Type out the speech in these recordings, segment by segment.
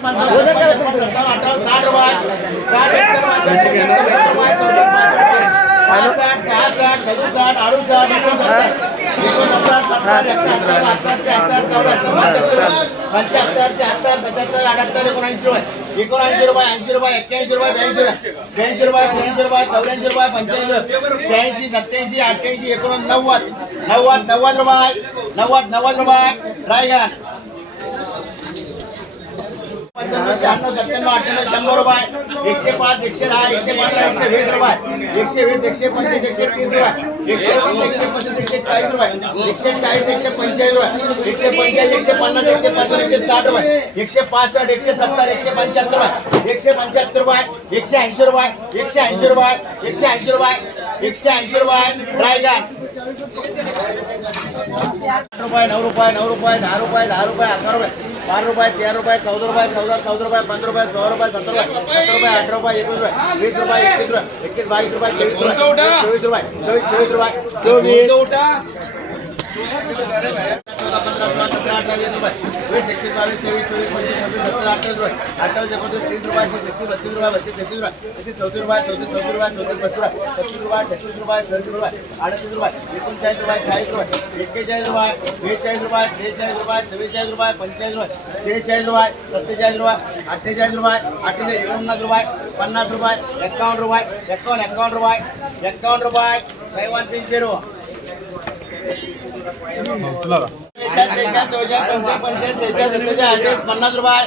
साठ रुपये साठ पासष्ट सहासष्ट सदुसष्ट अडुसष्ट एकोणसत्तर सत्तर एकाहत्तर त्र्याहत्तर चौऱ्याहत्तर पंच्याहत्तर पंच्याहत्तर शहात्तर सत्याहत्तर अठ्याहत्तर एकोणऐंशी रुपये एकोणऐंशी रुपये ऐंशी रुपये एक्क्याऐंशी रुपये ब्याऐंशी रुपये ब्याऐंशी रुपये त्र्याऐंशी रुपये चौऱ्याऐंशी रुपये पंच्याऐंशी शहाऐंशी सत्याऐंशी अठ्ठ्याऐंशी एकोणनव्वद नव्वद नव्वद रुपये नव्वद नव्वद रुपये रायगड शहाण्णव सत्त्याण्णव अठ्ठ्याण्णव शंभर रुपये. एकशे पाच एकशे दहा एकशे पंधरा एकशे वीस रुपये. एकशे वीस एकशे पंचवीस एकशे तीस रुपये. एकशे तीस एकशे पस्तीस एकशे चाळीस रुपये. एकशे चाळीस एकशे पंचेचाळीस रुपये. एकशे पंचेचाळीस एकशे पन्नास एकशे पन्नास एकशे साठ रुपये. एकशे पासष्ट एकशे सत्तर एकशे पंच्याहत्तर रुपये. एकशे पंच्याहत्तर रुपये एकशे ऐंशी रुपये एकशे ऐंशी रुपये एकशे ऐंशी रुपये एकशे ऐंशी रुपये. रायगड आठ रुपये नऊ रुपये नऊ रुपये दहा रुपये दहा रुपये अकरा रुपये. बारा रुपये तेरा रुपये चौदा रुपये चौदा चौदा रुपये पंधरा रुपये सोळा रुपये सत्तर रुपये सत्तर रुपये अठरा रुपये एकोणीस रुपये वीस रुपये एकवीस रुपये एकवीस बावीस रुपये तेवीस रुपये चोवीस रुपये चोवीस चोवीस रुपये चोवीस वीस रुपये बावीस तेवीस चोवीस पंचवीस सव्वीस सत्तर अठ्ठावीस रुपये अठ्ठावीस एकोणतीस तीस रुपये एकतीस बत्तीस रुपये बत्तीस तेहतीस रुपये तेहतीस चौतीस रुपये चौतीस चौतीस रुपये चौतीस रुपये पस्तीस रुपये छत्तीस रुपये छत्तीस रुपये अडतीस रुपये एकोणचाळीस रुपये चाळीस रुपये एक्केचाळीस रुपये बेचाळीस रुपये त्रेचाळीस रुपये चव्वेचाळीस रुपये पंचेचाळीस रुपये त्रेचाळीस रुपये सत्तेचाळीस रुपये अठ्ठेचाळीस रुपये अठ्ठेचाळीस एकोणपन्नास रुपये पन्नास रुपये एकावन्न रुपये एकावन्न एकावन्न रुपये एकावन्न रुपये कैवान तीन झिरो पन्नास रुपये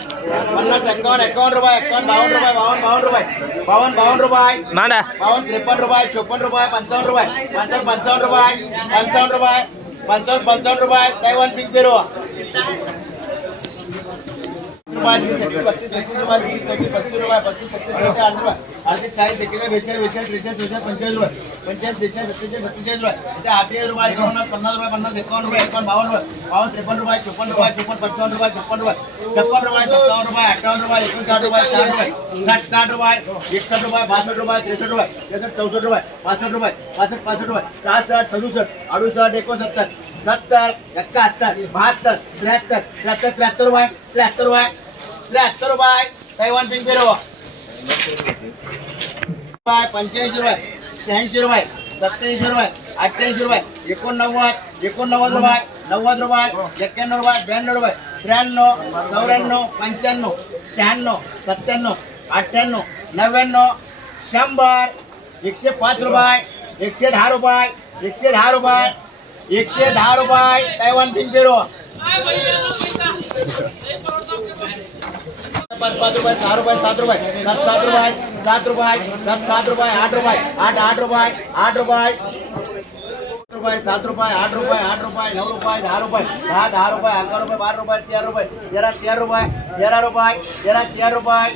पन्नास एकावन्न एकावन्न रुपये एकावन्न बावन्न रुपये बावन्न बावन्न रुपये बावन्न बावन्न रुपये मांडा बावन्न त्रेपन्न रुपये चोपन्न रुपये पंचावन्न रुपये पंचावन्न पंचावन्न रुपये पंचावन्न रुपये पंचावन्न पंचावन्न रुपये तैवान पिंक पेरो रुपये तीस एकतीस बत्तीस तेहतीस रुपये रुपये चाळीस एकेचाळीस बेचाळीस बेचाळीस त्रेचाळीस चौचाळीस पंचेचाळीस रुपये. पंचेचाळीस सेहेचाळीस सत्तेचाळीस सत्तेचाळीस रुपये. ते अठ्ठेचाळीस रुपये एकावन्न पन्नास रुपये पन्नास एकावन्न रुपये एकावन्न बावन्न रुपये बावन्न त्रेपन्न रुपये चोपन्न रुपये चोपन्न पंचावन्न रुपये छप्पन रुपये छप्पन रुपये सत्तावन्न रुपये अठ्ठावन्न रुपये एकोणसाठ रुपये साठ रुपये साठ साठ रुपये एकसष्ट रुपये बासष्ट रुपये त्रेसष्ट रुपये त्रेसष्ट चौसष्ट रुपये पासष्ट रुपये पासष्ट पासष्ट रुपये सहासष्ट सदुसष्ट अडुसष्ट एकोणसत्तर सत्तर एकाहत्तर बहात्तर त्र्याहत्तर त्र्याहत्तर त्र्याहत्तर रुपये त्र्याहत्तर रुपये त्र्याहत्तर रुपये तैवान पिंक पेरो रुपये पंच्याऐंशी रुपये शहाऐंशी रुपये सत्याऐंशी रुपये अठ्ठ्याऐंशी रुपये एकोणनव्वद एकोणनव्वद रुपये नव्वद रुपये एक्क्याण्णव रुपये ब्याण्णव रुपये त्र्याण्णव चौऱ्याण्णव पंच्याण्णव शहाण्णव सत्त्याण्णव अठ्ठ्याण्णव नव्याण्णव शंभर एकशे पाच रुपये एकशे दहा रुपये एकशे दहा रुपये एकशे दहा रुपये तैवान पिंपेरो पेरो पाच पाच रुपये सहा रुपये सात रुपये सात सात रुपये सात रुपये सात सात रुपये आठ रुपये आठ आठ रुपये आठ रुपये रुपये सात रुपये आठ रुपये आठ रुपये नऊ रुपये दहा रुपये दहा दहा रुपये अकरा रुपये बारा रुपये तेरा रुपये तेरा तेरा रुपये तेरा रुपये तेरा तेरा रुपये